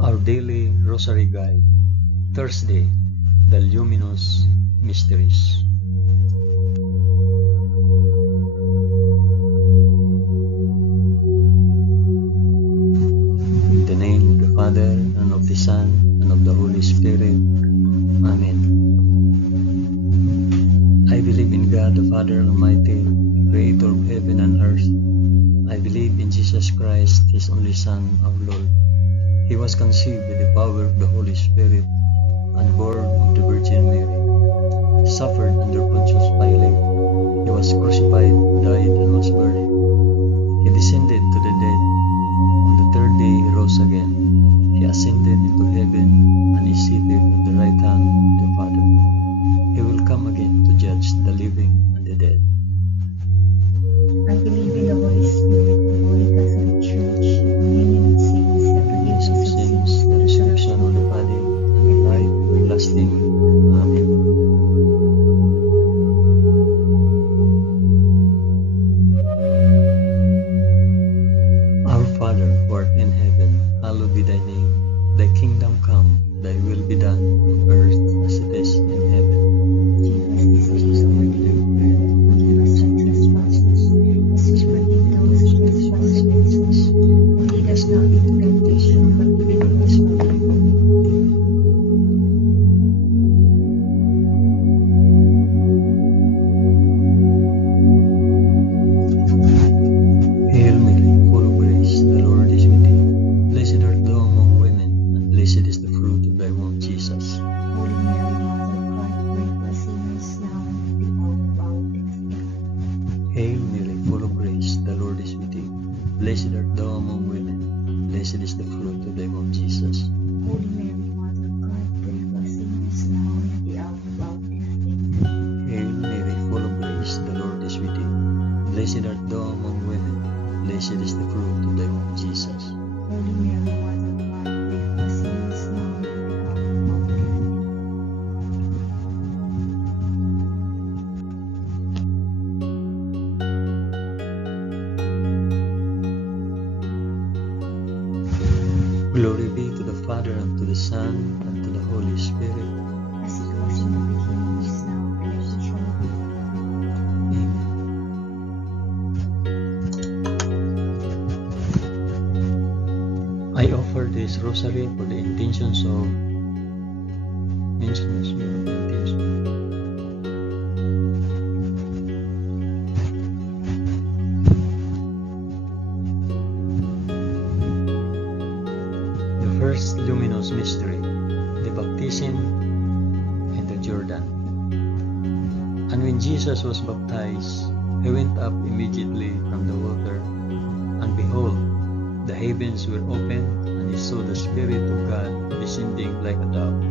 Our Daily Rosary Guide, Thursday, the Luminous Mysteries. In the name of the Father, and of the Son, and of the Holy Spirit. Amen. I believe in God the Father Almighty, Creator of heaven and earth. I believe in Jesus Christ, His only Son, our Lord. He was conceived by the power of the Holy Spirit and born of the Virgin Mary, suffered under Pontius Pilate. He was crucified, died, and was buried. He descended to the dead. On the third day he rose again. He ascended into heaven and is seated at the right hand of the Father. He will come again to judge the living and the dead. I believe in the Holy Spirit, the Holy Catholic Church, the communion of saints, the forgiveness of sins, the resurrection of the body, and the life everlasting. Amen. Our Father, who art in heaven, hallowed be thy name. Thy kingdom come, thy will be done, on earth as it is in heaven. Give us this day our daily bread, and forgive us our trespasses, as we forgive those who trespass against us. And lead us not into temptation, but deliver us from evil. Hail Mary, full of grace, the Lord is with thee. Blessed art thou among women, and blessed is the fruit of thy womb, Jesus. Holy Mary, Mother of God, pray for us sinners now and at the hour of our death. Amen. Hail Mary, full of grace, the Lord is with thee. Blessed art thou among women, and blessed is the fruit of thy womb, Jesus. Holy Mary, Mother of God, pray for us sinners now and at the hour of our death. Amen. Hail Mary, full of grace, the Lord is with thee. Blessed art thou among women, and blessed is the fruit of thy womb, Jesus. Holy Mary, Mother of God, pray for us sinners now and at the hour of our death. Amen. Glory be to the Father, and to the Son, and to the Holy Spirit. As it was in the beginning, is now, and ever shall be. Amen. I offer this rosary for the intentions of mentions your intention. The first luminous mystery, the baptism in the Jordan. And when Jesus was baptized, he went up immediately from the water, and behold, the heavens were opened, and he saw the Spirit of God descending like a dove,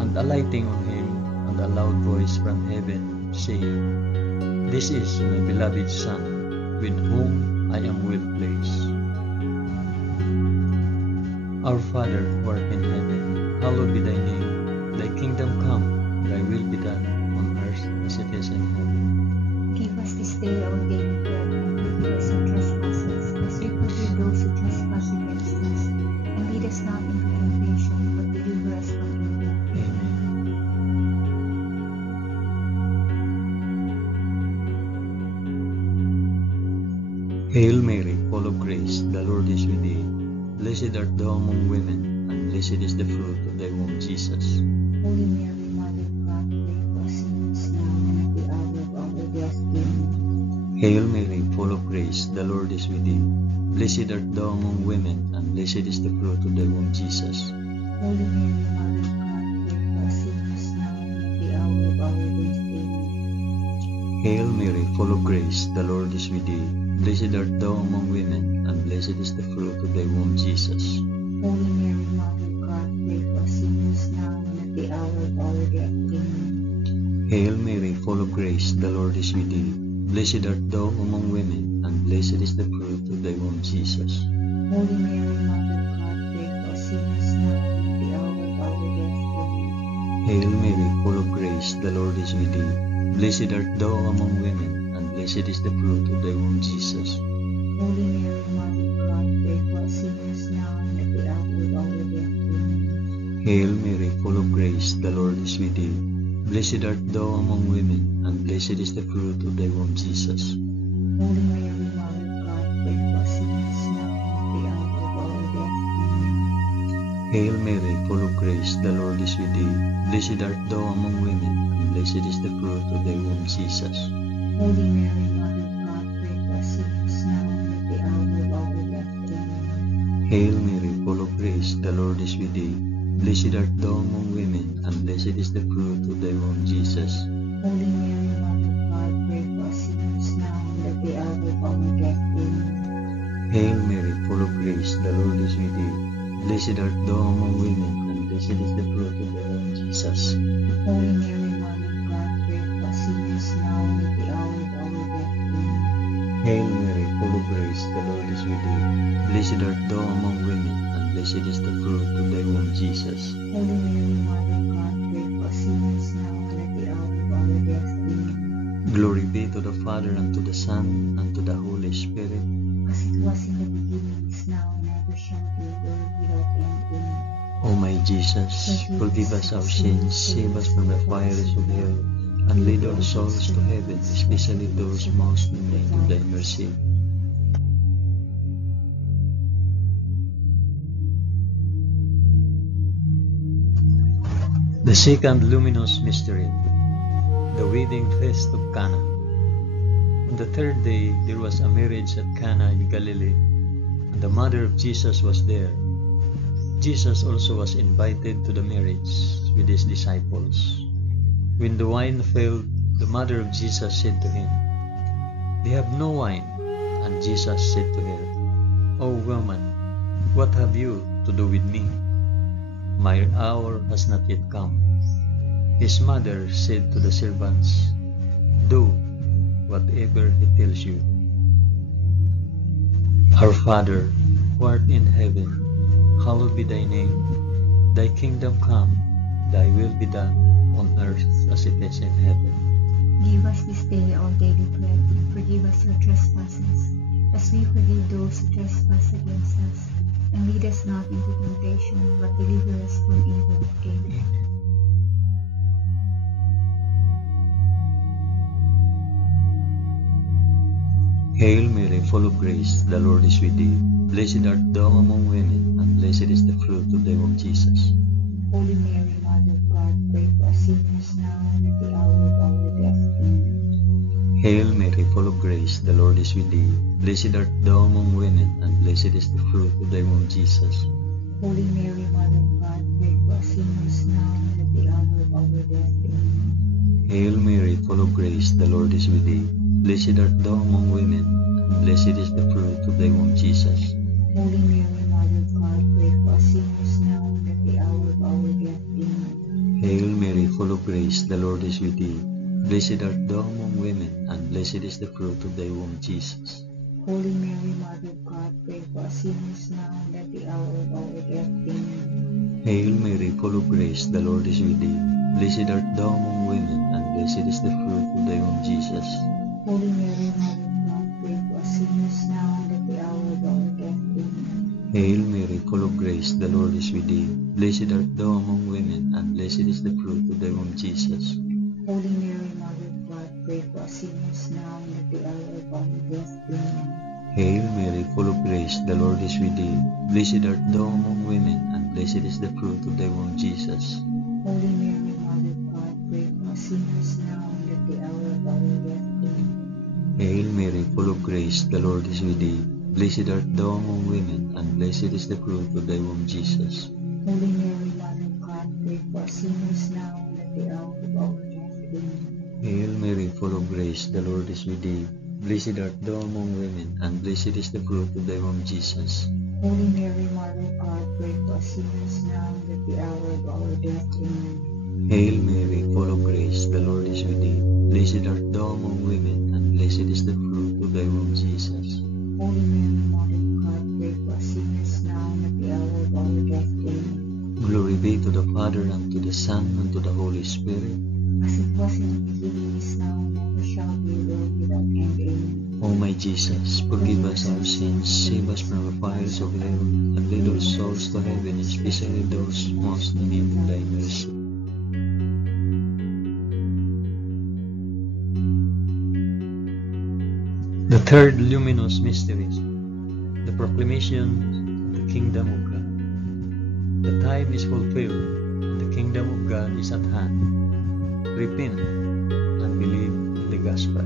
and alighting on him, and a loud voice from heaven, saying, This is my beloved Son, with whom I am well pleased. Our Father, who art in heaven, hallowed be thy name. Thy kingdom come, thy will be done, on earth as it is in heaven. Give us this day our daily bread, and forgive us our trespasses, as we forgive those who trespass against us. And lead us not into temptation, but deliver us from evil. Amen. Hail Mary, full of grace, the Lord is with thee. Blessed art thou among women, and blessed is the fruit of thy womb, Jesus. Holy Mary, Mother of God, pray for us sinners now and at the hour of our death. Amen. Hail Mary, full of grace, the Lord is with thee. Blessed art thou among women, and blessed is the fruit of thy womb, Jesus. Holy Mary, Mother of God, pray for us sinners now and at the hour of our death. Amen. Hail Mary, full of grace, the Lord is with thee. Blessed art thou among women, and blessed is the fruit of thy womb, Jesus. Holy Mary, Mother of God, pray for us sinners now and at the hour of our death. Amen. Hail Mary, full of grace, the Lord is with thee. Blessed art thou among women, and blessed is the fruit of thy womb, Jesus. Holy Mary, Mother of God, pray for us sinners now and at the hour of our death. Amen. Hail Mary, full of grace, the Lord is with thee. Blessed art thou among women, and blessed is the fruit of thy womb, Jesus. Holy Mary, Mother of God, pray for us sinners now and at the hour of our Hail Mary, full of grace, the Lord is with thee. Blessed art thou among women, and blessed is the fruit of thy womb, Jesus. Holy Mary, Mother of God, pray for us sinners now and at the hour of our death. Amen. Hail Mary, full of grace, the Lord is with thee. Blessed art thou among women, and blessed is the fruit of thy womb, Jesus. Holy Mary, Mother of God, pray for us sinners now and at the hour of our death. Amen. Hail Mary, full of grace, the Lord is with thee. Blessed art thou among women, and blessed is the fruit of thy womb, Jesus. Holy Mary, Mother of God, pray for us sinners now and at the hour of our death. Amen. Hail Mary, full of grace, the Lord is with thee. Blessed art thou among women, and blessed is the fruit of thy womb, Jesus. Holy Mary, Mother of God, pray for us sinners now and at the hour of our death. Amen. Hail Mary, full of grace, the Lord is with thee. Blessed art thou among women, and blessed is the fruit of thy womb, Jesus. Holy Mary, Mother of God, pray for us sinners now and at the hour of our death. Amen. Glory be to the Father, and to the Son, and to the Holy Spirit. As it was in the beginning, is now, and ever shall be, world without end. Amen. O my Jesus, forgive us our sins, save us from the fires of hell, and lead all souls to heaven, especially those most in need of thy mercy. The second luminous mystery, the wedding feast of Cana. On the third day there was a marriage at Cana in Galilee, and the mother of Jesus was there. Jesus also was invited to the marriage with his disciples. When the wine failed, the mother of Jesus said to him, "They have no wine." And Jesus said to her, "O woman, what have you to do with me? My hour has not yet come." His mother said to the servants, "Do whatever he tells you." Our Father, who art in heaven, hallowed be thy name. Thy kingdom come, thy will be done, on earth as it is in heaven. Give us this day our daily bread, and forgive us our trespasses, as we forgive those who trespass against us. And lead us not into temptation, but deliver us from evil. Amen. Hail Mary, full of grace, the Lord is with thee. Blessed art thou among women, and blessed is the fruit of thy womb, Jesus. Holy Mary, Mother of God, pray for us sinners now and at the hour of our death. Amen. Hail Mary, full of grace, the Lord is with thee. Blessed art thou among women, and blessed is the fruit of thy womb, Jesus. Holy Mary, Mother of God, pray for us sinners now and at the hour of our death. Amen. Hail Mary, full of grace, the Lord is with thee. Blessed art thou among women, and blessed is the fruit of thy womb, Jesus. Holy Mary, Mother of God, pray for us sinners now and at the hour of our death. Amen. Hail Mary, full of grace, the Lord is with thee. Blessed art thou among women, and blessed is the fruit of thy womb, Jesus. Holy Mary, Mother of God, pray for us sinners now and at the hour of our death. Amen. Hail Mary, full of grace, the Lord is with thee. Blessed art thou among women, and blessed is the fruit of thy womb, Jesus. Holy Mary, Mother of God, pray for us sinners now and at the hour of our death. Amen. Hail Mary, full of grace, the Lord is with thee. Blessed art thou among women, and blessed is the fruit of thy womb, Jesus. Holy Mary, Mother of God, pray for us sinners now and at the hour of our death. Amen. Hail Mary, full of grace, the Lord is with thee. Blessed art thou among women, and blessed is the fruit of thy womb, Jesus. Holy Mary, Mother of God, pray for us sinners now and at the hour of our death. Amen. Hail Mary, full of grace, the Lord is with thee. Blessed art thou among women, and blessed is the fruit of thy womb, Jesus. Holy Mary, Mother of God, pray for us sinners now and at the hour of our death. Amen. Hail Mary, full of grace, the Lord is with thee. Blessed art thou among women, and blessed is the fruit of thy womb, Jesus. Holy Mary, Mother of God, pray for us sinners now and at the hour of our death. Amen. Hail Mary, full of grace, the Lord is with thee. Blessed art thou among women, and blessed is the fruit of thy womb, Jesus. Holy Mary, Mother of God, pray for us sinners now and at the hour of our death. Amen. Glory be to the Father, and to the Son, and to the Holy Spirit. As it was in the beginning, is now, and ever shall be, world without end. Amen. O my Jesus, forgive us our sins, save us from the fires of hell, and lead all souls to heaven, especially those most in need of thy mercy. The third luminous mystery, the proclamation of the kingdom of God. The time is fulfilled, and the kingdom of God is at hand. Repent and believe in the gospel.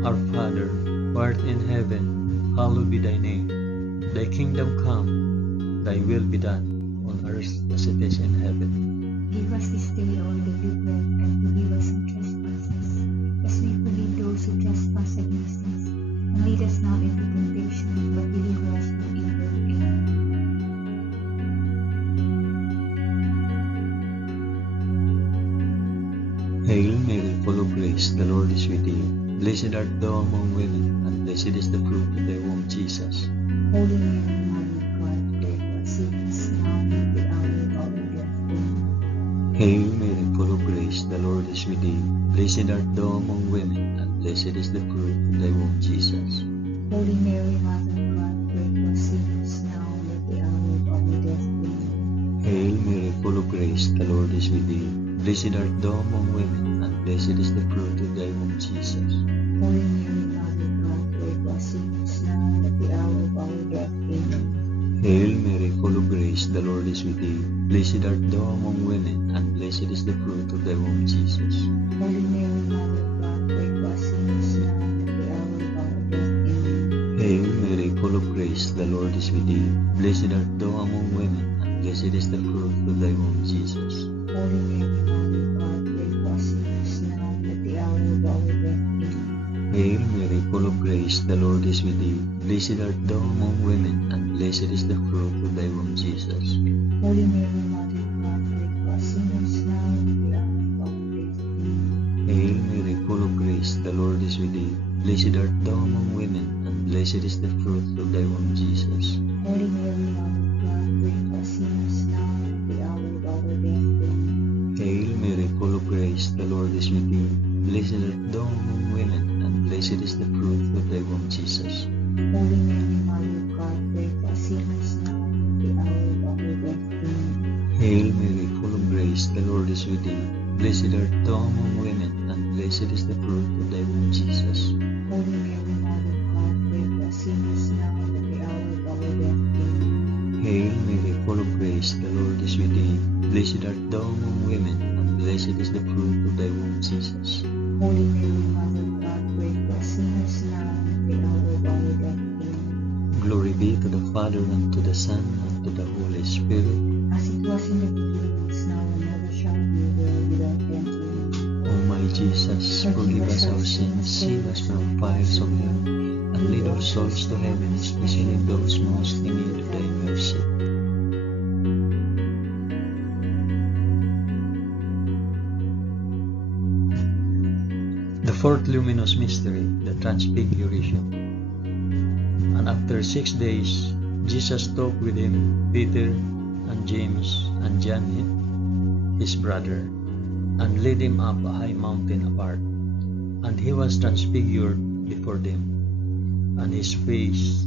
Our Father, who art in heaven, hallowed be thy name. Thy kingdom come, thy will be done, on earth as it is in heaven. Give us this day our daily bread, and forgive us our trespasses, as we forgive those who trespass against us. And lead us not into temptation, but deliver us from evil. Amen. Hail Mary, full of grace, the Lord is with thee. Blessed art thou among women, and blessed is the fruit of thy womb, Jesus. Holy Mary, Mother of God, pray for us sinners, now and at the hour of our death. Amen. Hail Mary, full of grace, the Lord is with thee. Blessed art thou among women, and blessed is the fruit of thy womb, Jesus. Holy Mary, Mother of God, pray for us sinners, now and at the hour of our death. Amen. Hail Mary, full of grace, the Lord is with thee. Blessed art thou among women, and blessed is the fruit of thy womb, Jesus. Holy Mary, Mother of God, pray for us sinners, now and at the hour of our death. Amen. Hail Mary, full of grace, the Lord is with thee. Blessed art thou among women, and blessed is the fruit of thy womb, Jesus. Holy Mary, Mother of God, pray for us sinners, now and at the hour of our death. Amen. Hail Mary, full of grace, the Lord is with thee. Blessed art thou among women, and blessed is the fruit of thy womb, Jesus. Holy Mary, Mother of God, pray for us sinners, now and at the hour of our death. Amen. Hail Mary, full of grace, the Lord is with thee. Blessed art thou among women, and blessed is the fruit of thy womb, Jesus. Holy Mary, Mother of God, pray for us sinners, now and at the hour of our death. Amen. Hail Mary, full of grace, the Lord is with thee. Blessed art thou among women, and blessed is the fruit of thy womb, Jesus. Holy Mary, Mother of God, pray for us sinners, now and at the hour of our death. Amen. Hail Mary, full of grace, the Lord is with thee. Blessed art thou among women, and blessed is the fruit of thy womb, Jesus. Holy Mary, Mother of God, pray for us sinners, now and at the hour of our death. Amen. Hail Mary, full of grace, the Lord is with thee. Blessed art thou among women, and blessed is the fruit of thy womb, Jesus. Holy Mary, Mother of God, pray for us sinners, now and at the hour of our death. Amen. Hail Mary, full of grace, the Lord is with thee. Blessed art thou among women, and blessed is the fruit of thy womb, Jesus. Holy Mary, Mother of God, pray for us sinners, now and at the hour of our death. Amen. Glory be to the Father, and to the Son, and to the Holy Spirit. As it was in the beginning, is now, and ever shall be, world without end. Amen. O my Jesus, forgive us our sins, save us from the fires of hell, and lead all souls to heaven, especially those most in need of thy mercy. The fourth luminous mystery, the Transfiguration. And after 6 days, Jesus took with him Peter and James and John his brother, and led him up a high mountain apart. And he was transfigured before them, and his face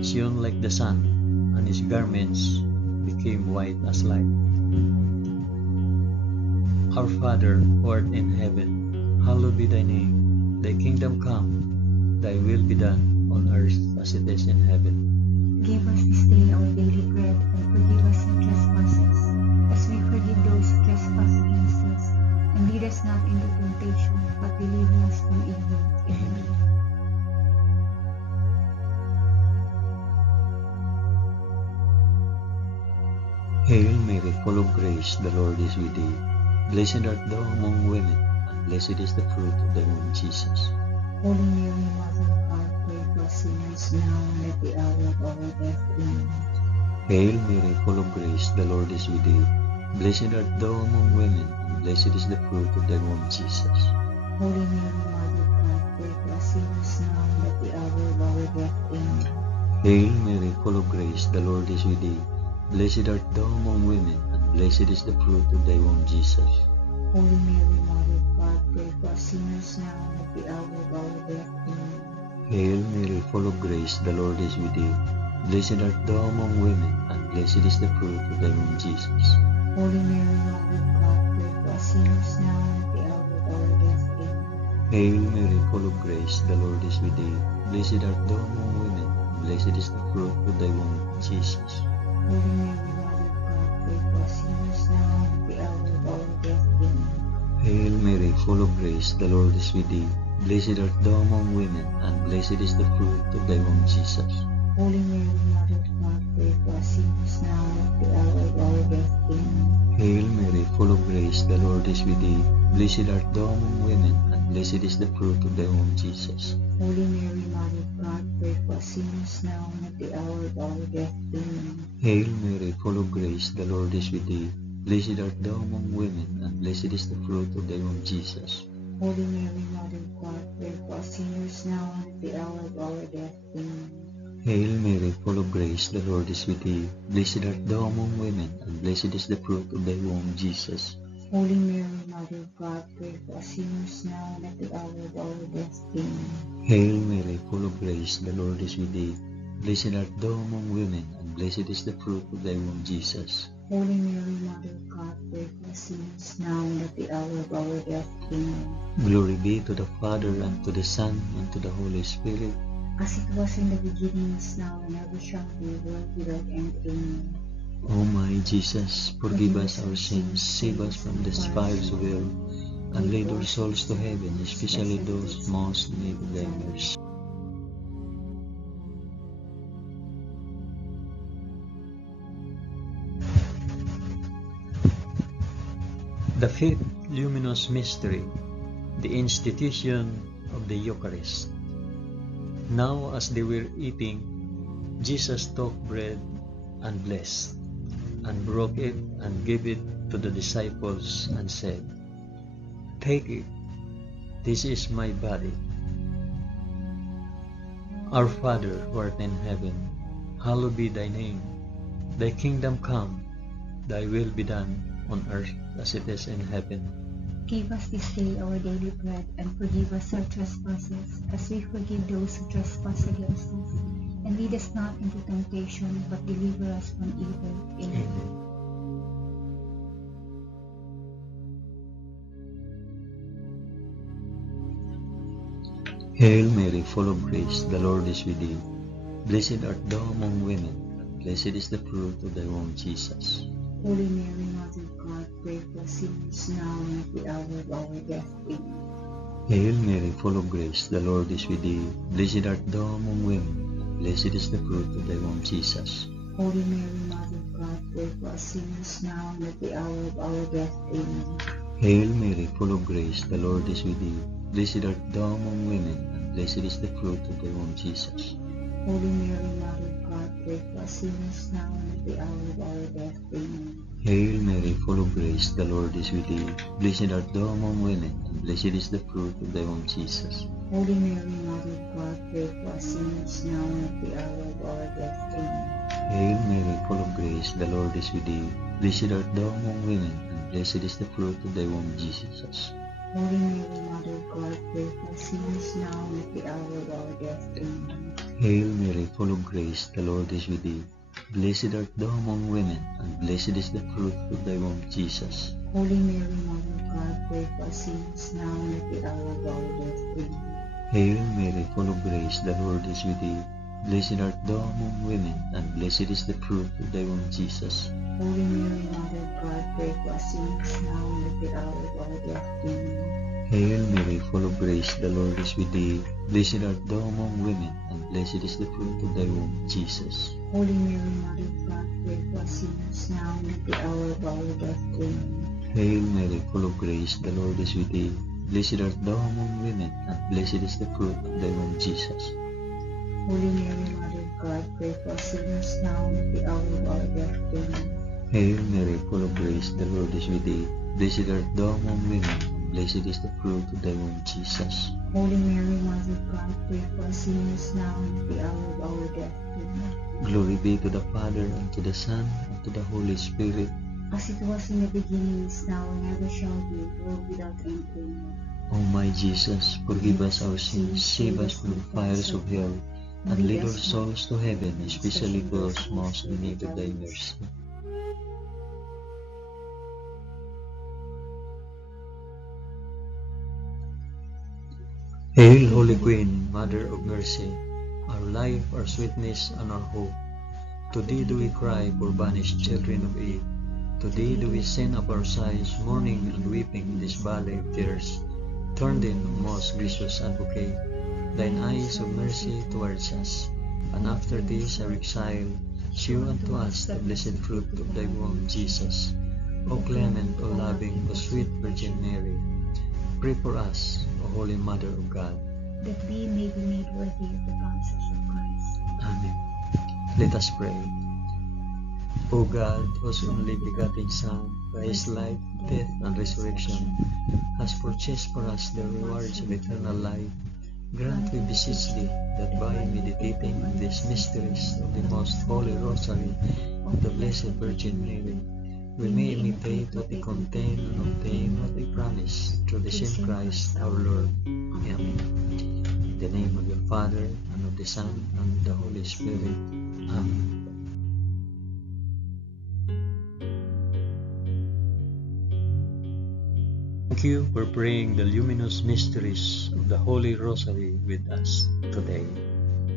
shone like the sun, and his garments became white as light. Our Father, who art in heaven, hallowed be thy name. Thy kingdom come, thy will be done, on earth as it is in heaven. Give us this day our daily bread, and forgive us our trespasses, as we forgive those who trespass against us. And lead us not into temptation, but deliver us from evil. Amen. Hail Mary, full of grace, the Lord is with thee. Blessed art thou among women, and blessed is the fruit of thy womb, Jesus. Holy Mary, Mother of God, pray for us sinners, now and at the hour of our death. Amen. Hail Mary, full of grace, the Lord is with thee. Blessed art thou among women, and blessed is the fruit of thy womb, Jesus. Holy Mary, Mother of God, pray for us sinners, now and at the hour of our death. Amen. Hail Mary, full of grace, the Lord is with thee. Blessed art thou among women, and blessed is the fruit of thy womb, Jesus. Holy Mary, Mother of God, pray for us sinners now and at the hour of our death. Amen. Hail Mary, full of grace, the Lord is with thee. Blessed art thou among women, and blessed is the fruit of thy womb, Jesus. Holy Mary, Mother of God, pray for us sinners now and at the hour of our death. Amen. Hail Mary, full of grace, the Lord is with thee. Blessed art thou among women, and blessed is the fruit of thy womb, Jesus. Holy Mary, Mother of God, pray for us sinners now and at the hour of our death. Amen. Hail Mary, full of grace, the Lord is with thee. Blessed art thou among women, and blessed is the fruit of thy womb, Jesus. Holy Mary, Mother of God, pray for us sinners now and at the hour of our death. Amen. Hail Mary, full of grace, the Lord is with thee. Blessed art thou among women, and blessed is the fruit of thy womb, Jesus. Holy Mary, Mother of God, pray for us sinners now and at the hour of our death. Amen. Hail Mary, full of grace, the Lord is with thee. Blessed art thou among women, and blessed is the fruit of thy womb, Jesus. Holy Mary, Mother of God, pray for us sinners now and at the hour of our death. Amen. Hail Mary, full of grace, the Lord is with thee. Blessed art thou among women, and blessed is the fruit of thy womb, Jesus. Holy Mary, Mother of God, pray for us sinners now and at the hour of our death. Amen. Hail Mary, full of grace, the Lord is with thee. Blessed art thou among women, and blessed is the fruit of thy womb, Jesus. Holy Mary, Mother of God, pray for us sinners now and at the hour of our death. Amen. Glory be to the Father, and to the Son, and to the Holy Spirit. As it was in the beginning, is now, and ever shall be, world without end. Amen. O my Jesus, forgive us our sins, save us from the fires of hell, and lead our souls to heaven, especially those most in need of thy mercy. The fifth luminous mystery, the institution of the Eucharist. Now as they were eating, Jesus took bread and blessed, and broke it and gave it to the disciples and said, "Take it, this is my body." Our Father who art in heaven, hallowed be thy name. Thy kingdom come, thy will be done on earth as it is in heaven. Give us this day our daily bread, and forgive us our trespasses, as we forgive those who trespass against us. And lead us not into temptation, but deliver us from evil. Amen. Hail Mary, full of grace, the Lord is with thee. Blessed art thou among women, and blessed is the fruit of thy womb, Jesus. Holy Mary, Mother of God, pray for us sinners now and at the hour of our death. Amen. Hail Mary, full of grace, the Lord is with thee. Blessed art thou among women, and blessed is the fruit of thy womb, Jesus. Holy Mary, Mother of God, pray for us sinners now and at the hour of our death. Amen. Hail Mary, full of grace, the Lord is with thee. Blessed art thou among women, and blessed is the fruit of thy womb, Jesus. Holy Mary, Mother of God, pray for us sinners now and at the hour of our death. Amen. Hail Mary, full of grace, the Lord is with thee. Blessed art thou among women, and blessed is the fruit of thy womb, Jesus. Holy Mary, Mother of God, pray for us sinners now and at the hour of our death. Amen. Hail Mary, full of grace, the Lord is with thee. Blessed art thou among women, and blessed is the fruit of thy womb, Jesus. Holy Mary, Mother of God, pray for us sinners now and at the hour of our death. Amen. Hail Mary, full of grace, the Lord is with thee. Blessed art thou among women, and blessed is the fruit of thy womb, Jesus. Holy Mary, Mother of God, pray for us sinners now and at the hour of our death. Amen. Hail Mary, full of grace, the Lord is with thee. Blessed art thou among women, and blessed is the fruit of thy womb, Jesus. Holy Mary, Mother of God, pray for us sinners now and at the hour of our death. Amen. Hail Mary, full of grace, the Lord is with thee. Blessed art thou among women, and blessed is the fruit of thy womb, Jesus. Holy Mary, Mother of God, pray for us sinners now and at the hour of our death. Amen. Hail Mary, full of grace, the Lord is with thee. Blessed art thou among women, and blessed is the fruit of thy womb, Jesus. Holy Mary, Mother of God, pray for us sinners now and at the hour of our death. Amen. Hail Mary, full of grace, the Lord is with thee. Blessed art thou among women, and blessed is the fruit of thy womb, Jesus. Holy Mary, Mother of God, pray for us sinners now and at the hour of our death. Amen. Glory be to the Father, and to the Son, and to the Holy Spirit. As it was in the beginning, is now, and ever shall be, world without end. Amen. O my Jesus, forgive us our sins, save us from the fires of hell, and lead our souls to heaven, especially those most in need of thy mercy. Hail, Holy Queen, Mother of Mercy, our life, our sweetness, and our hope. To thee do we cry, poor banished children of Eve. To thee do we send up our sighs, mourning and weeping in this valley of tears. Turn then, O most gracious Advocate, thine eyes of mercy towards us, and after this our exile, shew unto us the blessed fruit of thy womb, Jesus. O clement, O loving, O sweet Virgin Mary, pray for us, O Holy Mother of God, that we may be made worthy of the promises of Christ. Amen. Let us pray. O God, whose only begotten Son, by his life, death, and resurrection, has purchased for us the rewards of eternal life, grant, we beseech thee, that by meditating on these mysteries of the most holy Rosary of the Blessed Virgin Mary, we may imitate what they contain and obtain what they promise, through the same Christ our Lord. Amen. In the name of the Father, and of the Son, and of the Holy Spirit. Amen. Thank you for praying the luminous mysteries of the Holy Rosary with us today.